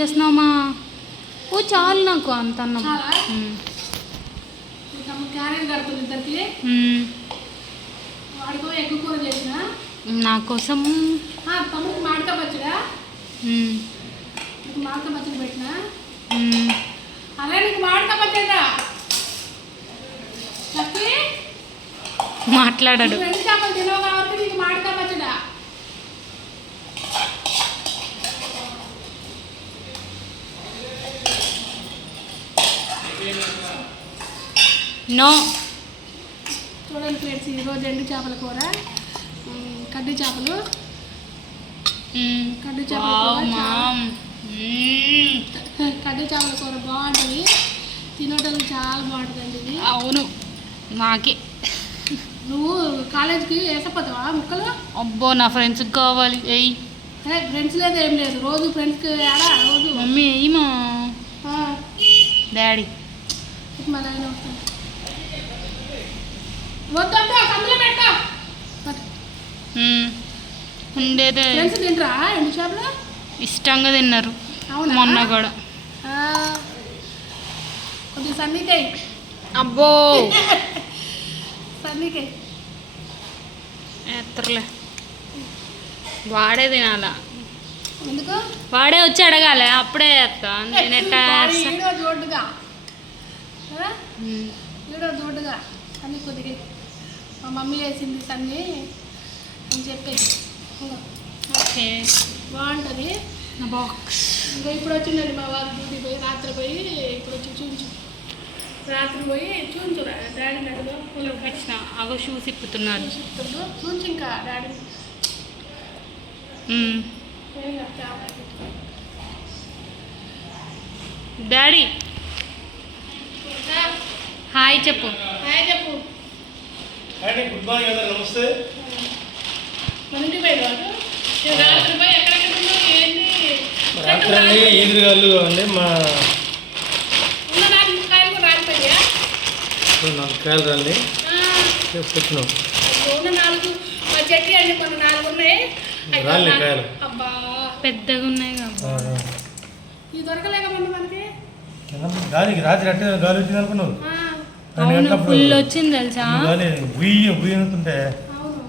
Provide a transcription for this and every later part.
చేస్తున్నామా? ఓ చాలు నాకు అంత అన్నం. క్యారెట్ కడుతుంది ఇద్దరికి. వాడికో ఎగ్గు కూర చేసిన నా కోసం. తమ్ముడికి మామిడికాయ పచ్చడా, నీకు మామిడికాయ పచ్చడి పెట్టినా. అరే నీకు మామిడికాయ పచ్చడా చెప్పి మాట్లాడాడు. 2 చేపలు తినవు కాబట్టి నీకు మామిడికాయ పచ్చడా. నో. చూడండి ఫ్రెండ్స్, ఈరోజు ఎండు చేపల కూర, కడ్డీ చేపలు. కడ్డీ చేపల కూర బాగుంటుంది, తినడానికి చాలా బాగుంటుందండి ఇది. అవును, నాకే. నువ్వు కాలేజీకి వేసపోతావా ముక్కలు? అబ్బో, నా ఫ్రెండ్స్కి కావాలి. ఎయ్ ఫ్రెండ్స్ లేదు ఏం లేదు, రోజు ఫ్రెండ్స్కి ఆడా రోజు. మమ్మీ ఏమో డాడీ మళ్ళీ అయినా వస్తాను. వద్దంటే అందులో పెట్టా ఉండేదే. ఫ్రెండ్స్ తింటారా ఎండు చేపలు? ఇష్టంగా తిన్నారు మొన్న కూడా. కొద్దిగా సన్నీకాయ. అబ్బో సన్నీకాయ ఎత్తర్లే, వాడే తినాలా. ఎందుకు? వాడే వచ్చి అడగాలి, అప్పుడే వేస్తా. ఈడో జోడుగా ఈడో జోడుగా సన్నీ కొద్దిగా మా మమ్మీ వేసింది సన్నీ అని చెప్పేసి బాగుంటుంది. బాక్స్ ఇంకా ఇప్పుడు వచ్చిందండి మా వారు డ్యూటీ పోయి, రాత్రి పోయి ఇప్పుడు వచ్చి చూపించు. రాత్రి పోయి చూపించు డాడీ నడుగా వచ్చిన అగో షూస్ ఇప్పుతున్నారు. చూపించు ఇంకా డాడీ. డాడీ హాయ్ చెప్పు. హాయ్ చెప్పు. గుడ్ మార్నింగ్ అందరూ, నమస్తే. రాత్రి పోయి ఎక్కడెక్కడ ఏంటి రాత్రి ఈదురుగాళ్ళు అండి మా 4 కాయలు కూడా రాలిపోయా. 4 కాయలు రండి పెట్టినాం. 4 మా చెట్టు అండి, కొన్ని 4 ఉన్నాయి. రాలి కాయలు అబ్బా పెద్దగా ఉన్నాయి కదా. ఇది దొరకలేకమండి మనకి. గాలికి రాత్రి అట్టే గాలి వచ్చింది అనుకున్నావు. ఫుల్ వచ్చింది తెలుసా. గాలి ఉయ్యుతుంటే. అవును,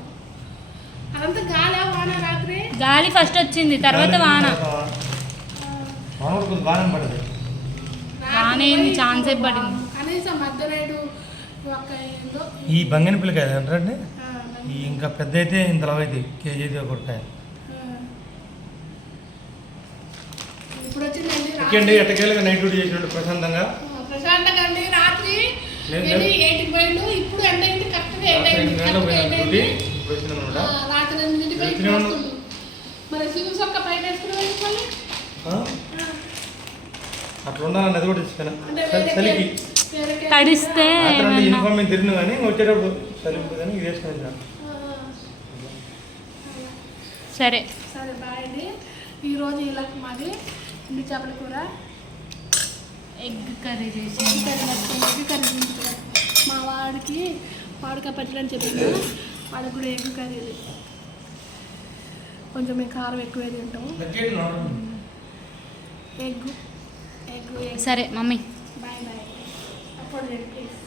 అదంతా గాలి వాన. రాత్రి గాలి ఫస్ట్ వచ్చింది, తర్వాత వాన. వాన కూడా బాగానే పడింది. వాన ఏంది ఛాన్స్ పడింది. కనీసం మధ్యరేటు ఈ బంగిని పిల్లకాయ అంటారండి. ఈ ఇంకా పెద్ద అయితే ఇంత లవ్ కేజీ అయితే ఒకటికాయ. ఇప్పుడు వచ్చిందండి ఓకేండి, ఎట్టకేళ్ళగా నైట్ డ్యూటీ చేసినట్టు ప్రశాంతంగా. అండి రాత్రి 8కి పోయిండు. ఇప్పుడు ఎండ అయింది కరెక్ట్గా 8 అయింది. రాత్రి 8కి పోయి మరి సివిల్స్ ఒక్క పైన వేసుకుని వెళ్ళిపోయి అట్లా ఉండాలని అది కూడా చలికి తడిస్తే యూనిఫామ్ మీద తిరిగిన కానీ వచ్చేటప్పుడు చలిపోతుంది కానీ ఇది వేసుకుని. సరే సరే బాయ్ అండి. ఈరోజు ఇలా మాది ఎండు చేపల కూర, ఎగ్ కర్రీ చేసి. ఎగ్ కర్రీ మా వాడికి మామిడికాయ పచ్చడి అని చెప్పింది, వాడికి కూడా ఎగ్ కర్రీ. కొంచెం మేము కారం ఎక్కువే తింటాము. ఎగ్ ఎగ్ సరే మమ్మీ బాయ్ బాయ్. అప్పుడు ప్లీజ్.